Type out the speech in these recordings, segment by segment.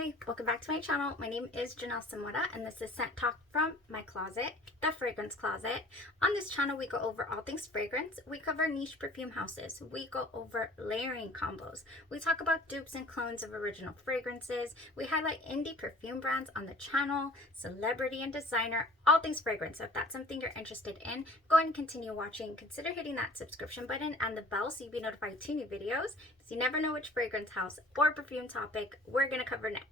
Hi, welcome back to my channel. My name is Janelle Samora and this is Scent Talk from my closet, the fragrance closet. On this channel we go over all things fragrance. We cover niche perfume houses. We go over layering combos. We talk about dupes and clones of original fragrances. We highlight indie perfume brands on the channel, celebrity and designer, all things fragrance. So if that's something you're interested in, go ahead and continue watching. Consider hitting that subscription button and the bell so you'll be notified of 2 new videos. So you never know which fragrance house or perfume topic we're going to cover next.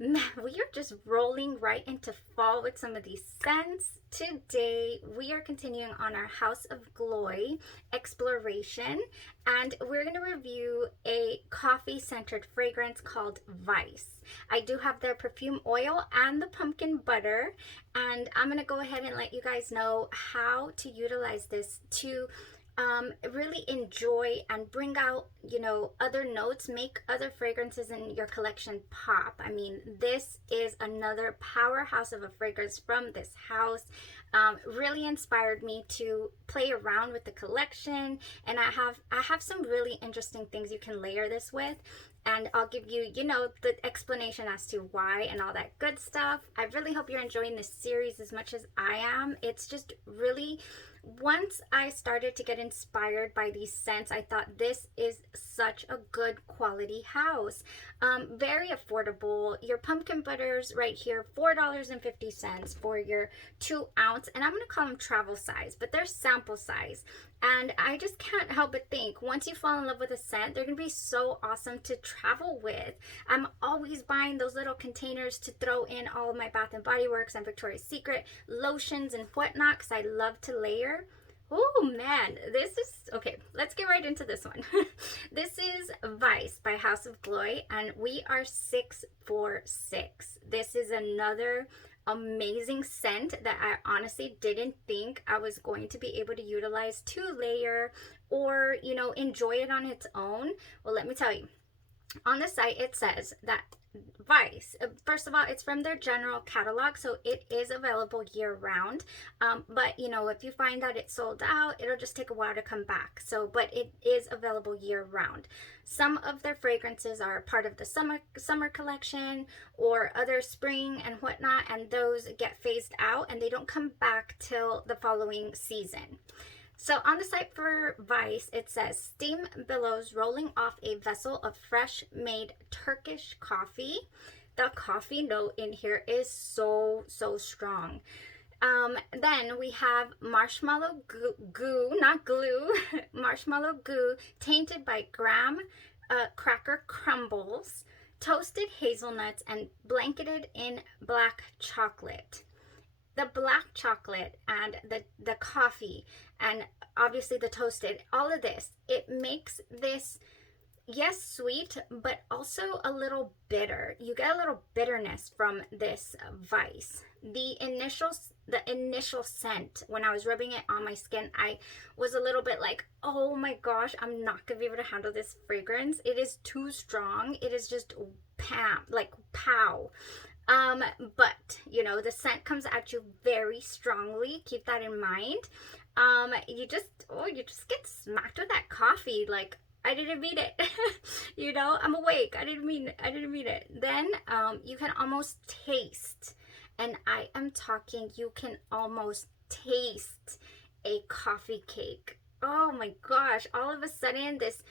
We are just rolling right into fall with some of these scents. Today we are continuing on our House of Gloi exploration, and we're going to review a coffee centered fragrance called Vice. I do have their perfume oil and the pumpkin butter, and I'm going to go ahead and let you guys know how to utilize this to really enjoy and bring out, other notes, make other fragrances in your collection pop. I mean, this is another powerhouse of a fragrance from this house. Really inspired me to play around with the collection, and I have some really interesting things you can layer this with, and I'll give you, the explanation as to why and all that good stuff. I really hope you're enjoying this series as much as I am. It's just really, once I started to get inspired by these scents, I thought this is such a good quality house. Very affordable. Your pumpkin butters right here, $4.50 for your 2-ounce, and I'm going to call them travel size, but they're sample size. And I just can't help but think, once you fall in love with a scent, they're going to be so awesome to travel with. I'm always buying those little containers to throw in all of my Bath & Body Works and Victoria's Secret lotions and whatnot, because I love to layer. Oh man, this is, okay, let's get right into this one. This is Vice by House of Gloi, and we are 646. This is another amazing scent that I honestly didn't think I was going to be able to utilize to layer or, enjoy it on its own. Well, let me tell you, on the site it says that Vice, first of all, it's from their general catalog, so it is available year round, but if you find that it's sold out, it'll just take a while to come back. So but it is available year round. Some of their fragrances are part of the summer collection or other spring and whatnot, and those get phased out and they don't come back till the following season. So on the site for Vice, it says, steam billows rolling off a vessel of fresh made Turkish coffee. The coffee note in here is so strong. Then we have marshmallow goo, not glue, marshmallow goo tainted by graham cracker crumbles, toasted hazelnuts, and blanketed in black chocolate. The black chocolate and the coffee and obviously the toasted, all of this, it makes this, yes, sweet, but also a little bitter. You get a little bitterness from this Vice. The initial scent, when I was rubbing it on my skin, I was a little bit like, oh my gosh, I'm not gonna be able to handle this fragrance. It is too strong. It is just pow. But the scent comes at you very strongly. Keep that in mind. You just get smacked with that coffee. Like, I didn't mean it. I'm awake. I didn't mean it. Then, you can almost taste, and I am talking, you can almost taste a coffee cake. Oh my gosh. All of a sudden, this,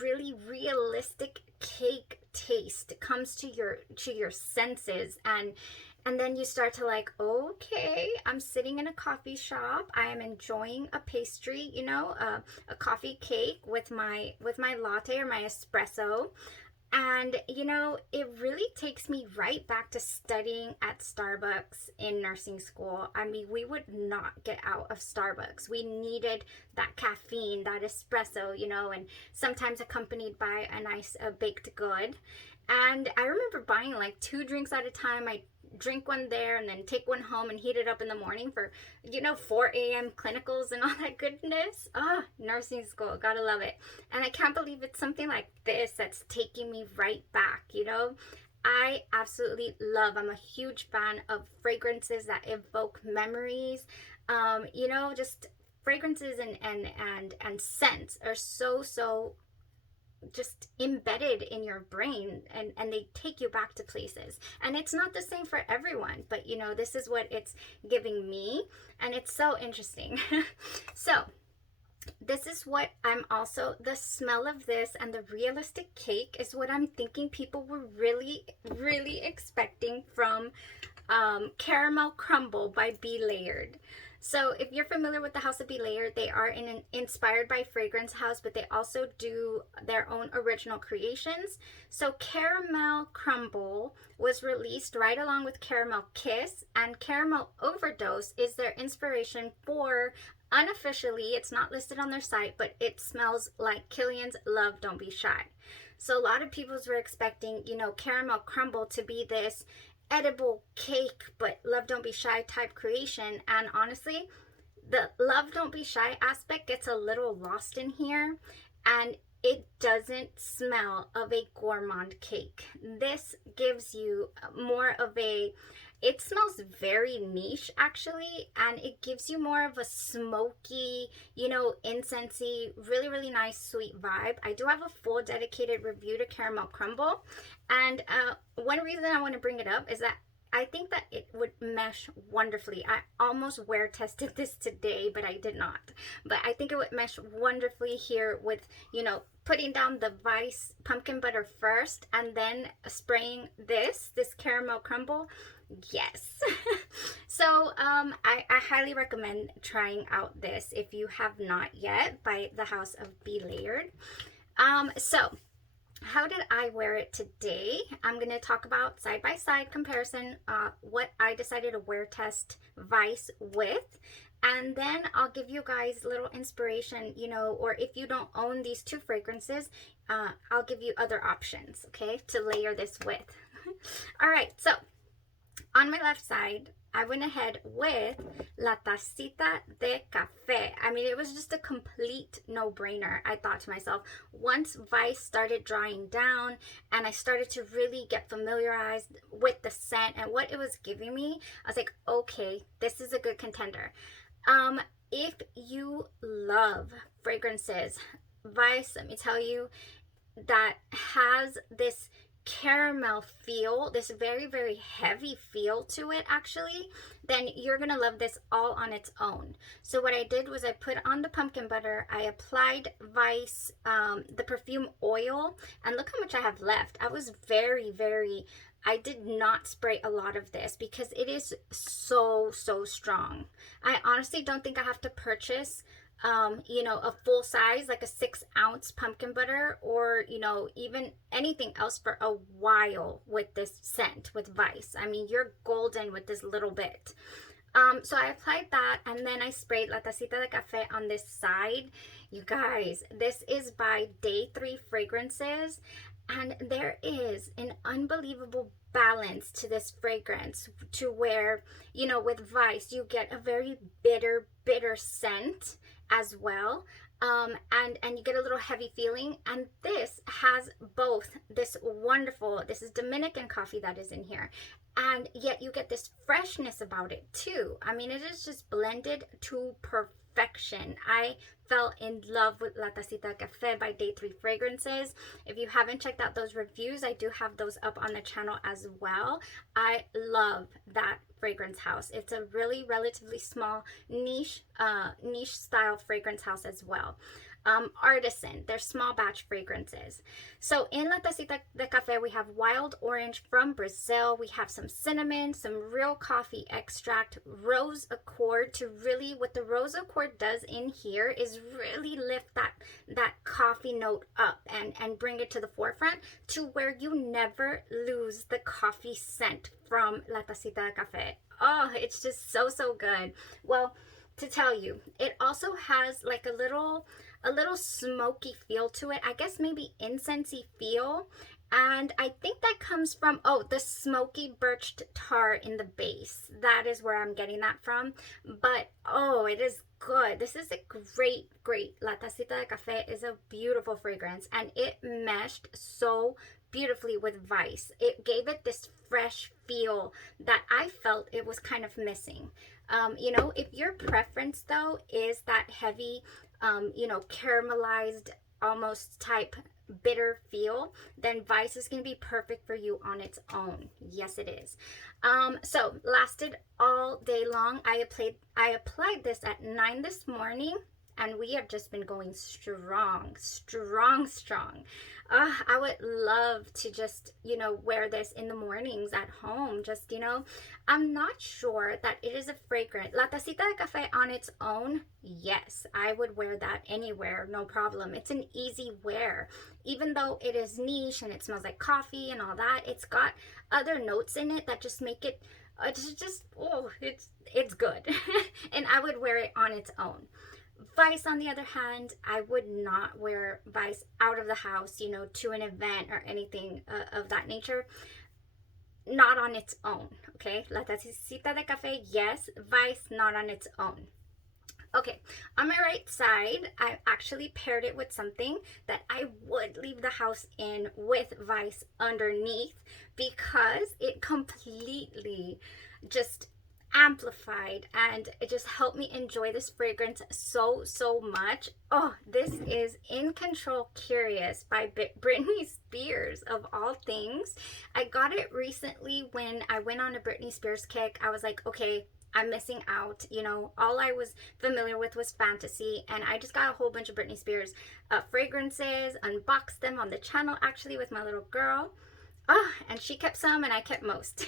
really realistic cake taste comes to your senses, and then you start to like, okay, I'm sitting in a coffee shop, I am enjoying a pastry, a coffee cake with my latte or my espresso. And it really takes me right back to studying at Starbucks in nursing school. I mean, we would not get out of Starbucks. We needed that caffeine, that espresso, and sometimes accompanied by a nice baked good. And I remember buying like 2 drinks at a time. I drink one there and then take one home and heat it up in the morning for 4 a.m. clinicals and all that goodness. Nursing school, gotta love it. And I can't believe it's something like this that's taking me right back. I absolutely love, I'm a huge fan of fragrances that evoke memories. Just fragrances and scents are so just embedded in your brain, and they take you back to places. And it's not the same for everyone, but you know, this is what it's giving me, and it's so interesting. So this is what I'm also, the smell of this and the realistic cake is what I'm thinking people were really, really expecting from Caramel Crumble by Be Layered. So if you're familiar with the House of Be Layered, they are inspired by Fragrance House, but they also do their own original creations. So Caramel Crumble was released right along with Caramel Kiss, and Caramel Overdose is their inspiration for, unofficially, it's not listed on their site, but it smells like Kilian's Love Don't Be Shy. So a lot of people were expecting, you know, Caramel Crumble to be this edible cake, but Love Don't Be Shy type creation. And honestly, the Love Don't Be Shy aspect gets a little lost in here, and it doesn't smell of a gourmand cake. This gives you more of a, it smells very niche actually, and it gives you more of a smoky, you know, incensey, really, really nice sweet vibe. I do have a full dedicated review to Caramel Crumble, and one reason I want to bring it up is that I think that it would mesh wonderfully. I almost wear tested this today, but I did not. But I think it would mesh wonderfully here with, you know, putting down the Vice pumpkin butter first and then spraying this Caramel Crumble. Yes. So I highly recommend trying out this if you have not yet, by the House of Be Layered. So how did I wear it today? I'm going to talk about side-by-side comparison, what I decided to wear test Vice with, and then I'll give you guys a little inspiration, you know, or if you don't own these two fragrances, I'll give you other options, okay, to layer this with. All right, so on my left side, I went ahead with La Tacita de Café. I mean, it was just a complete no-brainer. I thought to myself, once Vice started drying down and I started to really get familiarized with the scent and what it was giving me, I was like, okay, this is a good contender. If you love fragrances, Vice, let me tell you, that has this caramel feel, this very, very heavy feel to it actually, then you're gonna love this all on its own. So what I did was I put on the pumpkin butter, I applied Vice, the perfume oil, and look how much I have left. I was very, I did not spray a lot of this because it is so strong. I honestly don't think I have to purchase you know, a full size, like a 6-ounce pumpkin butter, or, you know, even anything else for a while with this scent with Vice. I mean, you're golden with this little bit. So I applied that, and then I sprayed La Tacita de Café on this side. You guys, this is by Day 3 Fragrances, and there is an unbelievable balance to this fragrance, to where, you know, with Vice you get a very bitter scent as well, and you get a little heavy feeling, and this has both this wonderful, this is Dominican coffee that is in here, and yet you get this freshness about it too. I mean, it is just blended to perfection. I fell in love with La Tacita Café by Day 3 Fragrances. If you haven't checked out those reviews, I do have those up on the channel as well. I love that fragrance house. It's a really relatively small niche style fragrance house as well. Artisan, they're small batch fragrances. So in La Tacita de Café, we have wild orange from Brazil. We have some cinnamon, some real coffee extract, rose accord, to really, what the rose accord does in here is really lift that coffee note up and bring it to the forefront, to where you never lose the coffee scent from La Tacita de Café. Oh, it's just so good. Well, to tell you, it also has like a little smoky feel to it. I guess maybe incensey feel. And I think that comes from, oh, the smoky birch tar in the base. That is where I'm getting that from. But, oh, it is good. This is a great La Tacita de Café is a beautiful fragrance. And it meshed so beautifully with Vice. It gave it this fresh feel that I felt it was kind of missing. You know, if your preference though is that heavy, you know, caramelized almost type bitter feel, then Vice is going to be perfect for you on its own. Yes, it is. So lasted all day long. I applied this at 9 this morning, and we have just been going strong. I would love to just, wear this in the mornings at home. Just, I'm not sure that it is a fragrant. La Tacita de Café on its own, yes, I would wear that anywhere, no problem. It's an easy wear. Even though it is niche and it smells like coffee and all that, it's got other notes in it that just make it, it's good. And I would wear it on its own. Vice, on the other hand, I would not wear Vice out of the house, to an event or anything of that nature. Not on its own, okay? La Tacita de Café, yes. Vice, not on its own. Okay, on my right side, I actually paired it with something that I would leave the house in with Vice underneath, because it completely just amplified and it just helped me enjoy this fragrance so much. Oh, this is In Control Curious by Britney Spears, of all things. I got it recently when I went on a Britney Spears kick. I was like, okay, I'm missing out. All I was familiar with was Fantasy, and I just got a whole bunch of Britney Spears fragrances, unboxed them on the channel actually with my little girl. And she kept some and I kept most.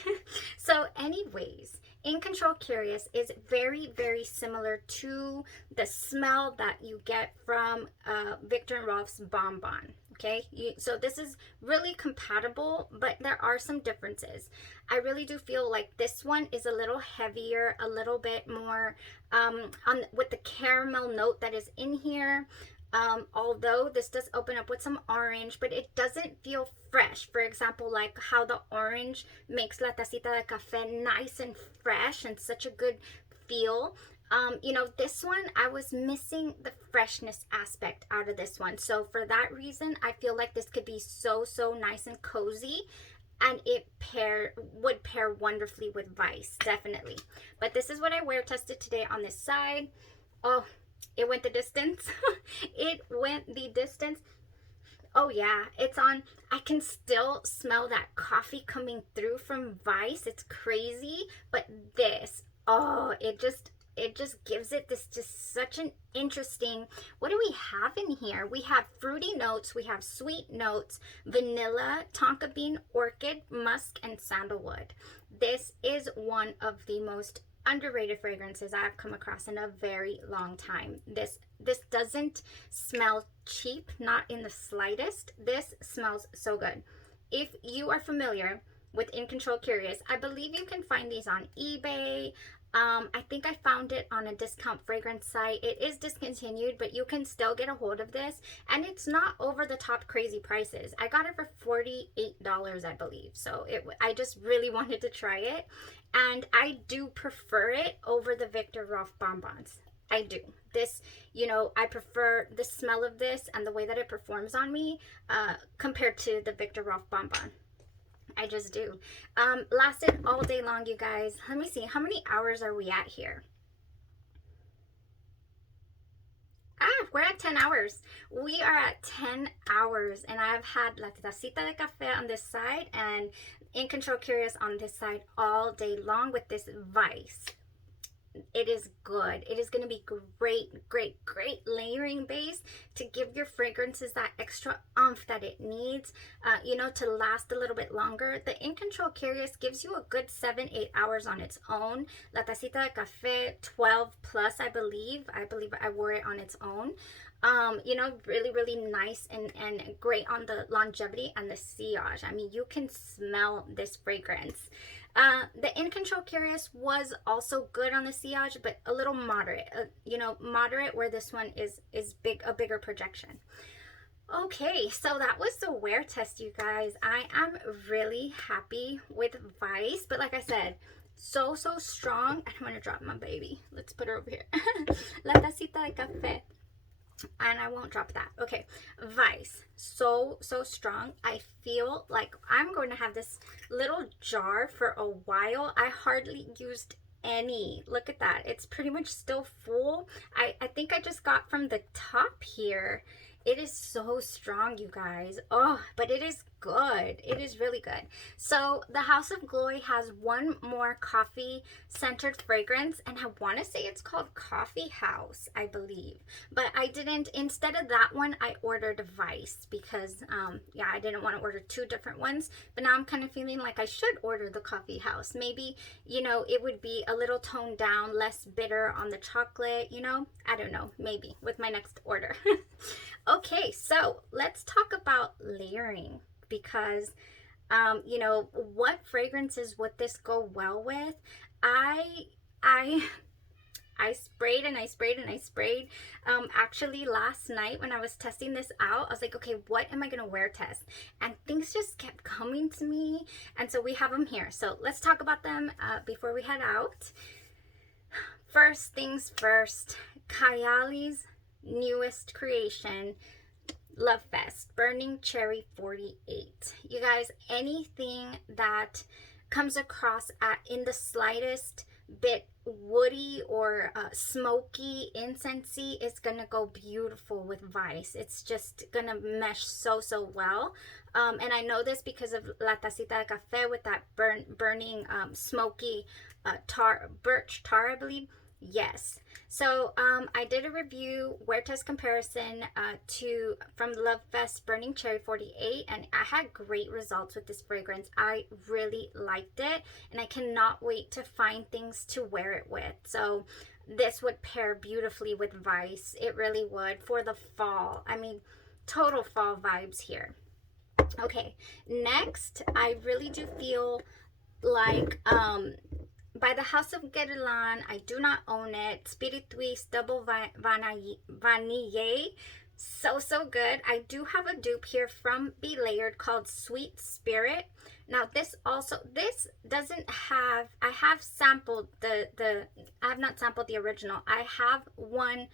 So anyways, In Control Curious is very, very similar to the smell that you get from Viktor and Rolf's Bonbon. Okay, so this is really compatible, but there are some differences. I really do feel like this one is a little heavier, a little bit more with the caramel note that is in here. Although this does open up with some orange, but it doesn't feel fresh. For example, like how the orange makes La Tacita de Café nice and fresh and such a good feel. This one, I was missing the freshness aspect out of this one. So for that reason, I feel like this could be so nice and cozy, and it would pair wonderfully with Vice, definitely. But this is what I wear tested today on this side. Oh, it went the distance. It went the distance. Oh yeah, it's on. I can still smell that coffee coming through from Vice. It's crazy. But this, it just gives it this just such an interesting, what do we have in here? We have fruity notes, we have sweet notes, vanilla, tonka bean, orchid, musk, and sandalwood. This is one of the most underrated fragrances I've come across in a very long time. This doesn't smell cheap, not in the slightest. This smells so good. If you are familiar with In Control Curious, I believe you can find these on eBay. I think I found it on a discount fragrance site. It is discontinued, but you can still get a hold of this, and it's not over the top crazy prices. I got it for $48, I believe. So I just really wanted to try it, and I do prefer it over the Viktor Rolf bonbons. I do. This, I prefer the smell of this and the way that it performs on me compared to the Viktor Rolf bonbon. I just do. Lasted all day long, you guys. Let me see. How many hours are we at here? We're at 10 hours. We are at 10 hours, and I've had La Tacita de Café on this side and In Control Curious on this side all day long with this Vice. It is good. It is going to be great layering base to give your fragrances that extra oomph that it needs, to last a little bit longer. The In Control Curious gives you a good 7-8 hours on its own. La Tacita de Café 12 plus, I believe I wore it on its own. Really nice and great on the longevity and the sillage. I mean, you can smell this fragrance. The In Control Curious was also good on the sillage, but a little moderate, moderate, where this one is a bigger projection. Okay, so that was the wear test, you guys. I am really happy with Vice, but like I said, so strong. I'm gonna drop my baby. Let's put her over here. La Tacita de Café. And I won't drop that. Okay, Vice, so strong. I feel like I'm going to have this little jar for a while. I hardly used any. Look at that. It's pretty much still full. I think I just got from the top here. It is so strong, you guys. Oh, but it is good. It is really good. So the House of Gloi has one more coffee centered fragrance, and I want to say it's called Coffee House, I believe. But I didn't, instead of that one, I ordered Vice because, yeah, I didn't want to order two different ones. But now I'm kind of feeling like I should order the Coffee House. Maybe, you know, it would be a little toned down, less bitter on the chocolate, you know? I don't know, maybe with my next order. Okay, so let's talk about layering because, you know, what fragrances would this go well with? I, I, I sprayed and I sprayed and I sprayed. Actually, last night when I was testing this out, I was like, okay, what am I gonna wear test? And things just kept coming to me, and so we have them here. So let's talk about them before we head out. First things first, Kyali's newest creation, Love Fest Burning Cherry 48. You guys, anything that comes across in the slightest bit woody or smoky, incensey is gonna go beautiful with Vice. It's just gonna mesh so well. And I know this because of La Tacita de Café with that burning smoky birch tar, I believe. Yes. So I did a review wear test comparison from Love Fest Burning Cherry 48, and I had great results with this fragrance. I really liked it, and I cannot wait to find things to wear it with. So this would pair beautifully with Vice. It really would for the fall. I mean, total fall vibes here. Okay, next, I really do feel like by the House of Gloi, I do not own it. Spirituiste Double Vanille. So good. I do have a dupe here from Be Layered called Sweet Spirit. Now this doesn't have, I have sampled I have not sampled the original. I have one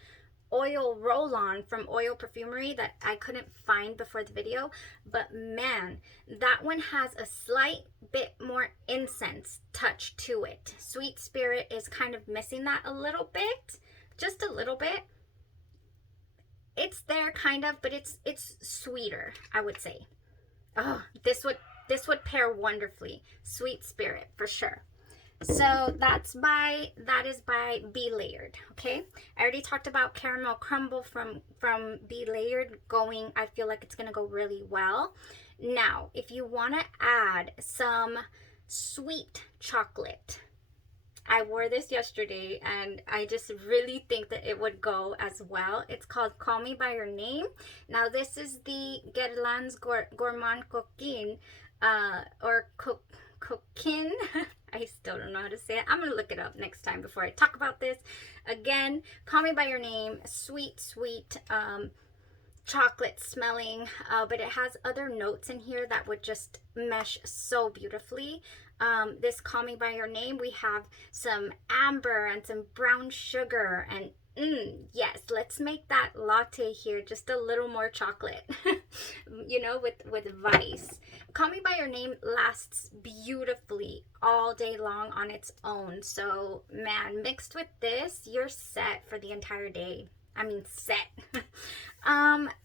oil roll-on from Oil Perfumery that I couldn't find before the video, but man, that one has a slight bit more incense touch to it. Sweet Spirit is kind of missing that a little bit, just a little bit. It's there kind of, but it's sweeter, I would say. Oh, this would pair wonderfully. Sweet Spirit for sure. So that is by Be Layered. Okay, I already talked about Caramel Crumble from Be Layered going. I feel like it's gonna go really well. Now, if you want to add some sweet chocolate, I wore this yesterday and I just really think that it would go as well. It's called Call Me By Your Name. Now this is the Guerlain's Gourmand Coquin or Coquin. I still don't know how to say it. I'm going to look it up next time before I talk about this. Again, Call Me By Your Name. Sweet chocolate smelling, but it has other notes in here that would just mesh so beautifully. This Call Me By Your Name, we have some amber and some brown sugar, and yes, let's make that latte here just a little more chocolate. You know, with Vice. Call Me By Your Name lasts beautifully all day long on its own. So man, mixed with this, you're set for the entire day. I mean, set.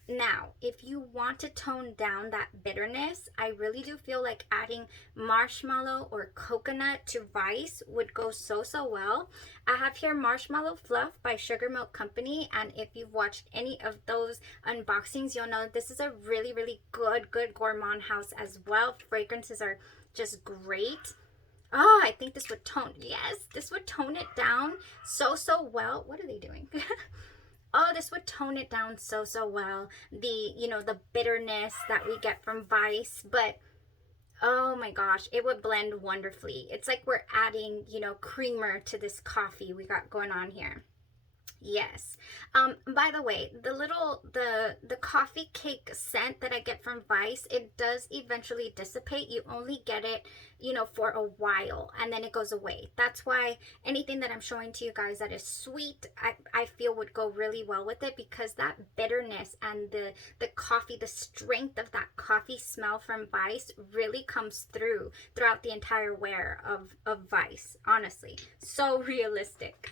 Now, if you want to tone down that bitterness, I really do feel like adding marshmallow or coconut to Vice would go so well. I have here Marshmallow Fluff by Sugar Milk Company, and if you've watched any of those unboxings, you'll know this is a really good gourmand house as well. Fragrances are just great. Oh, I think this would tone, yes, this would tone it down so well. What are they doing? Oh, this would tone it down so well. The bitterness that we get from Vice, but oh my gosh, it would blend wonderfully. It's like we're adding, creamer to this coffee we got going on here. Yes. By the way, the coffee cake scent that I get from Vice, it does eventually dissipate. You only get it, for a while, and then it goes away. That's why anything that I'm showing to you guys that is sweet, I feel would go really well with it, because that bitterness and the coffee, the strength of that coffee smell from Vice really comes throughout the entire wear of Vice. Honestly, so realistic.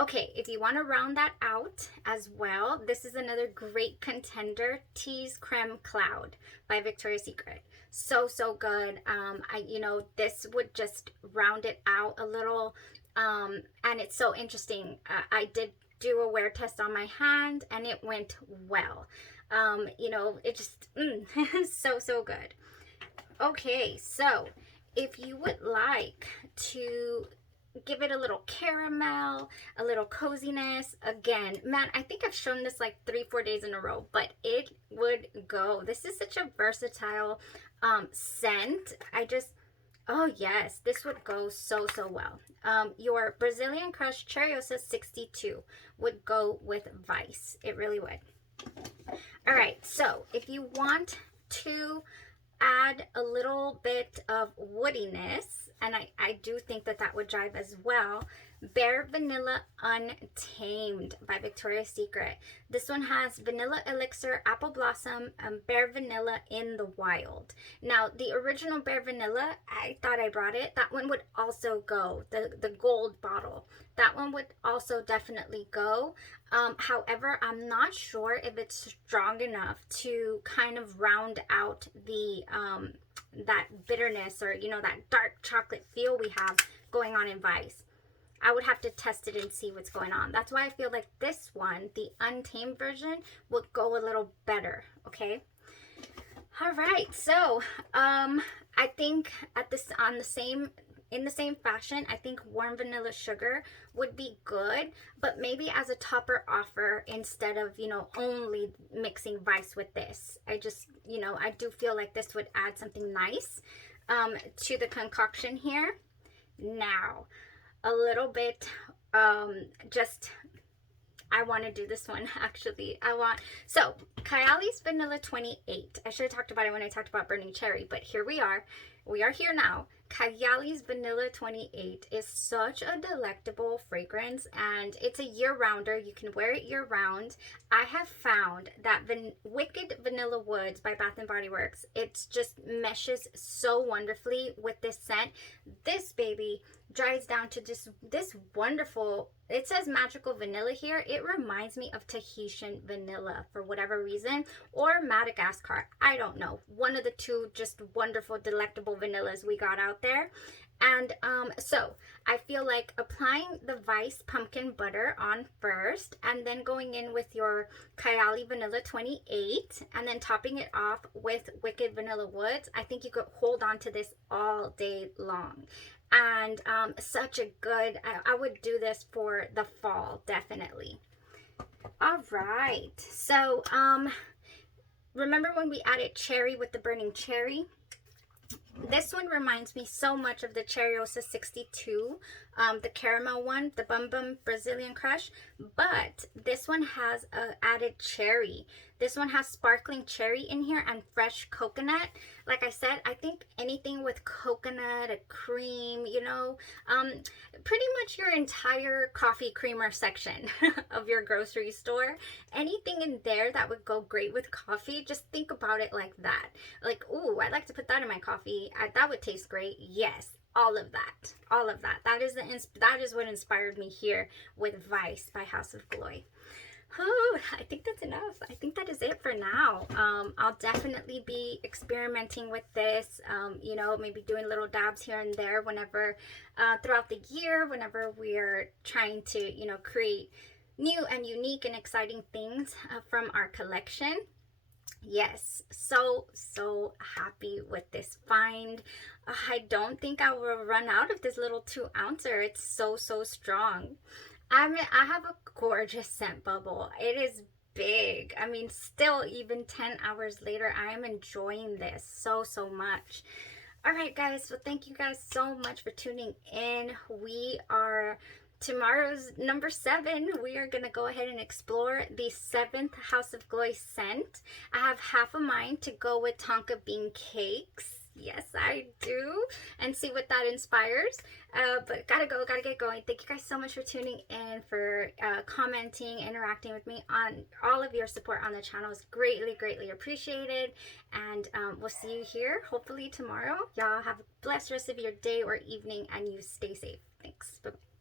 Okay, if you want to round that out as well, this is another great contender, Tease Creme Cloud by Victoria's Secret. So, so good. This would just round it out a little. And it's so interesting. I did do a wear test on my hand and it went well. It just, so, so good. Okay, so if you would like to give it a little caramel, a little coziness. Again, man, I think I've shown this like 3-4 days in a row, but it would go. This is such a versatile scent. Oh yes, this would go so, so well. Your Brazilian Crush Cherryosa 62 would go with Vice. It really would. All right, so if you want to add a little bit of woodiness, and I do think that that would jive as well, Bare Vanilla Untamed by Victoria's Secret. This one has vanilla elixir, apple blossom, and bare vanilla in the wild. Now, the original bare vanilla, I thought I brought it. That one would also go, the gold bottle. That one would also definitely go. However, I'm not sure if it's strong enough to kind of round out the that bitterness, or that dark chocolate feel we have going on in Vice. I would have to test it and see what's going on. That's why I feel like this one, the Untamed version, would go a little better. Okay. All right. So I think in the same fashion, I think warm vanilla sugar would be good, but maybe as a topper offer instead of, only mixing Vice with this. I do feel like this would add something nice to the concoction here. Now, a little bit, I want to do this one actually. So Kyali's Vanilla 28. I should have talked about it when I talked about Burning Cherry, but here we are. We are here now. Kyali's Vanilla 28 is such a delectable fragrance, and it's a year-rounder. You can wear it year-round. I have found that Wicked Vanilla Woods by Bath & Body Works, it just meshes so wonderfully with this scent. This baby dries down to just this wonderful, it says magical vanilla here. It reminds me of Tahitian vanilla for whatever reason, or Madagascar. I don't know. One of the two just wonderful, delectable vanillas we got out there. And so I feel like applying the Vice pumpkin butter on first, and then going in with your Kyali Vanilla 28, and then topping it off with Wicked Vanilla Woods. I think you could hold on to this all day long. And such a good, I would do this for the fall, definitely. All right. So remember when we added cherry with the Burning Cherry? This one reminds me so much of the Cherryosa 62, the caramel one, the Bum Bum Brazilian Crush, but this one has added cherry. This one has sparkling cherry in here and fresh coconut. Like I said, I think anything with coconut, a cream, pretty much your entire coffee creamer section of your grocery store, anything in there that would go great with coffee, just think about it like that. Like, ooh, I'd like to put that in my coffee. That would taste great. Yes. All of that. That is what inspired me here with Vice by House of Gloi. Oh, I think that's enough. I think that is it for now. I'll definitely be experimenting with this, maybe doing little dabs here and there whenever, throughout the year, whenever we're trying to, create new and unique and exciting things from our collection. Yes, so happy with this find. I don't think I will run out of this little 2-ouncer. It's so strong. I have a gorgeous scent bubble. It is big. I mean, still, even 10 hours later, I am enjoying this so much. All right, guys. So thank you guys so much for tuning in. Tomorrow's number 7, we are going to go ahead and explore the 7th House of Gloi scent. I have half of mine to go with Tonka bean cakes. Yes, I do. And see what that inspires. But gotta get going. Thank you guys so much for tuning in, for commenting, interacting with me. On all of your support on the channel is greatly appreciated. And we'll see you here hopefully tomorrow. Y'all have a blessed rest of your day or evening, and you stay safe. Thanks. Bye-bye.